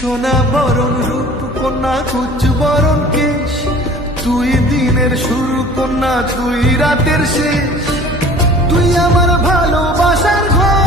সোনা বরণ রূপ কন্যা কুচ বরণ কেশ, তুই দিনের শুরু কন্যা তুই রাতের শেষ, তুই আমার ভালোবাসার ঘর।